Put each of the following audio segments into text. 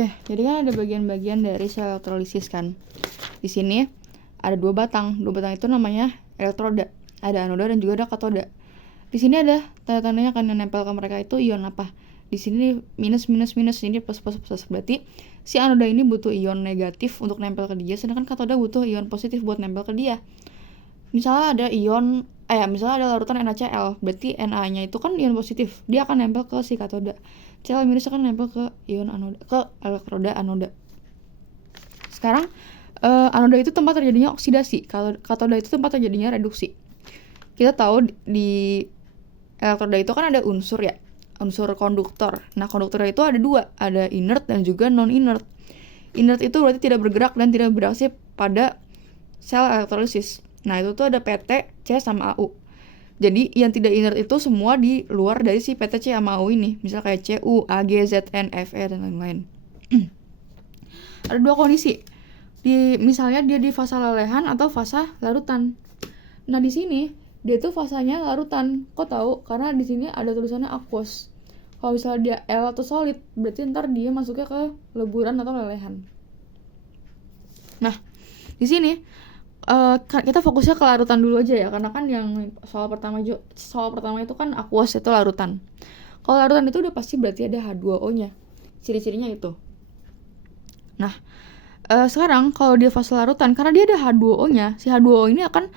Oke, jadi kan ada bagian-bagian dari sel elektrolisis kan. Di sini ada dua batang itu namanya elektroda. Ada anoda dan juga ada katoda. Di sini ada tanda-tandanya kan yang nempel ke mereka itu ion apa. Di sini minus, ini plus. Berarti si anoda ini butuh ion negatif untuk nempel ke dia, sedangkan katoda butuh ion positif buat nempel ke dia. Misalnya ada misalnya ada larutan NaCl, berarti Na-nya itu kan ion positif, dia akan nempel ke si katoda. Cl minus akan nempel ke ion anoda, ke elektroda anoda. Sekarang anoda itu tempat terjadinya oksidasi, kalau katoda itu tempat terjadinya reduksi. Kita tahu di elektroda itu kan ada unsur ya, unsur konduktor. Nah, konduktor itu ada dua, ada inert dan juga non-inert. Inert itu berarti tidak bergerak dan tidak bereaksi pada sel elektrolisis. Nah, itu tuh ada PT, C, sama AU. Jadi, yang tidak inert itu semua di luar dari si PT, C, sama AU ini. Misal kayak CU, AG, ZN, Fe, dan lain-lain. Ada dua kondisi. Misalnya dia di fasa lelehan atau fasa larutan. Nah, di sini dia tuh fasanya larutan. Kok tahu? Karena di sini ada tulisannya aqueous. Kalau misalnya dia L atau solid, berarti ntar dia masuknya ke leburan atau lelehan. Nah, di sini kita fokusnya ke larutan dulu aja ya, karena kan yang soal pertama itu kan aqueous, itu larutan. Kalau larutan itu udah pasti berarti ada H2O-nya. Ciri-cirinya itu. Nah, sekarang kalau dia fase larutan, karena dia ada H2O-nya, si H2O ini akan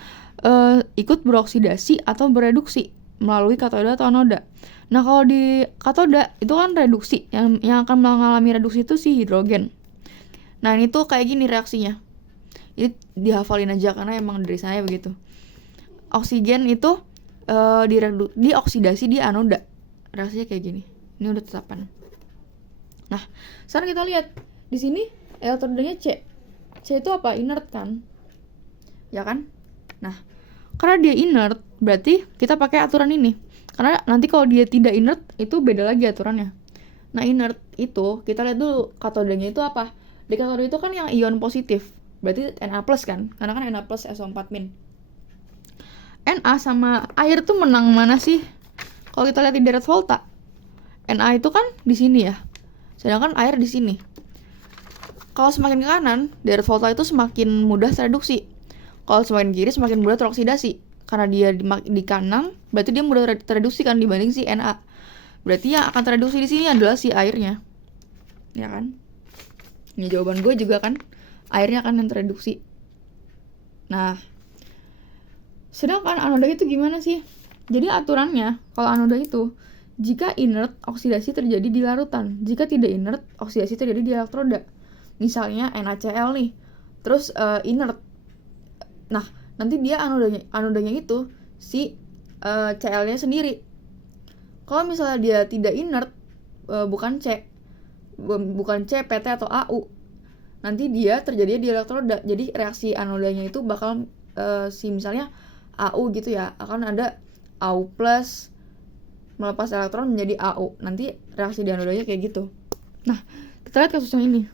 ikut beroksidasi atau bereduksi melalui katoda atau anoda. Nah, kalau di katoda itu kan reduksi, yang akan mengalami reduksi itu si hidrogen. Nah, ini tuh kayak gini reaksinya. Ini dihafalin aja karena emang dari saya begitu. Oksigen itu dioksidasi di anoda. Reaksinya kayak gini. Ini udah tetapan. Nah, sekarang kita lihat di sini elektrodanya C. C itu apa? Inert kan? Ya kan? Nah, karena dia inert, berarti kita pakai aturan ini. Karena nanti kalau dia tidak inert, itu beda lagi aturannya. Nah, inert itu, kita lihat dulu katodanya itu apa. Di katoda itu kan yang ion positif. Berarti Na+, kan? Karena kan Na+ SO4-. Na sama air tuh menang mana sih? Kalau kita lihat di deret volta, Na itu kan di sini ya. Sedangkan air di sini. Kalau semakin ke kanan, deret volta itu semakin mudah tereduksi. Kalau semakin kiri semakin mudah teroksidasi. Karena dia di kanan, berarti dia mudah tereduksi kan dibanding si Na. Berarti yang akan tereduksi di sini adalah si airnya. Ya kan? Ini jawaban gue juga kan. Airnya akan yang tereduksi. Nah, sedangkan anoda itu gimana sih? Jadi aturannya, kalau anoda itu, jika inert, oksidasi terjadi di larutan. Jika tidak inert, oksidasi terjadi di elektroda. Misalnya NaCl nih, terus inert. Nah, nanti dia anodanya itu si Cl-nya sendiri. Kalau misalnya dia tidak inert, bukan C, PT atau AU, nanti dia terjadi di elektroda. Jadi reaksi anodanya itu bakal misalnya AU gitu ya, akan ada AU+ melepas elektron menjadi AU. Nanti reaksi di anodanya kayak gitu. Nah, kita lihat kasus yang ini.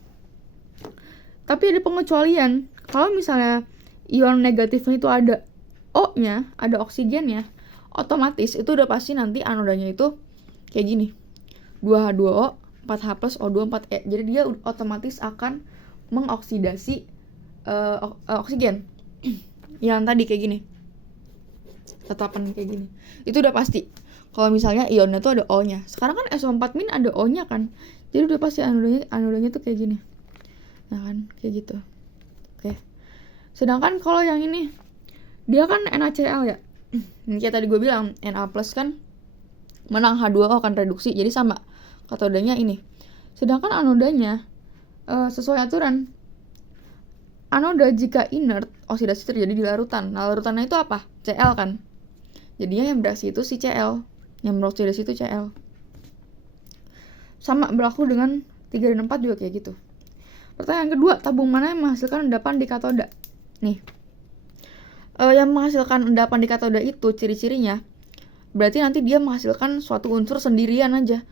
Tapi ada pengecualian. Kalau misalnya ion negatifnya itu ada O-nya, ada oksigennya, otomatis itu udah pasti nanti anodanya itu kayak gini. 2H2O, 4H+, O2, 4E. Jadi dia otomatis akan mengoksidasi oksigen. Yang tadi kayak gini. Tetapan kayak gini. Itu udah pasti. Kalau misalnya ionnya tuh ada O-nya. Sekarang kan SO4- ada O-nya kan. Jadi udah pasti anodanya tuh kayak gini. Nah kan, kayak gitu. Oke. Sedangkan kalau yang ini, dia kan NaCl ya. Ini kayak tadi gue bilang, Na+ kan menang H2O akan reduksi. Jadi sama katodanya ini. Sedangkan anodanya sesuai aturan, anoda jika inert, oksidasi terjadi di larutan. Nah, larutannya itu apa? Cl kan. Jadinya yang bereaksi itu si Cl, yang beroksidasi itu Cl. Sama berlaku dengan 3 dan 4 juga kayak gitu. Pertanyaan kedua, tabung mana yang menghasilkan endapan di katoda? Nih, yang menghasilkan endapan di katoda itu ciri-cirinya, berarti nanti dia menghasilkan suatu unsur sendirian aja,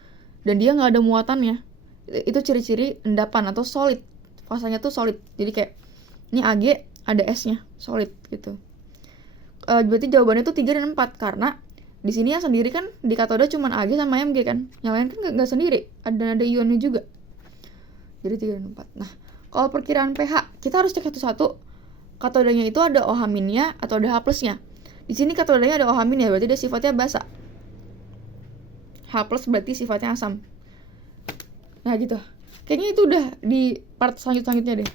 dan dia nggak ada muatannya. Itu ciri-ciri endapan atau solid. Fasanya tuh solid. Jadi kayak ini Ag ada S-nya, solid gitu. Berarti jawabannya tuh 3 dan 4 karena di sini yang sendiri kan di katoda cuma Ag sama Mg kan. Yang lain kan nggak sendiri, ada ionnya juga. Jadi 3 dan 4. Nah, kalau perkiraan pH, kita harus cek satu-satu. Katodanya itu ada OH minnya atau ada H plusnya. Di sini katodanya ada OH min ya, berarti dia sifatnya basa. H plus berarti sifatnya asam. Nah gitu. Kayaknya itu udah di part selanjutnya deh.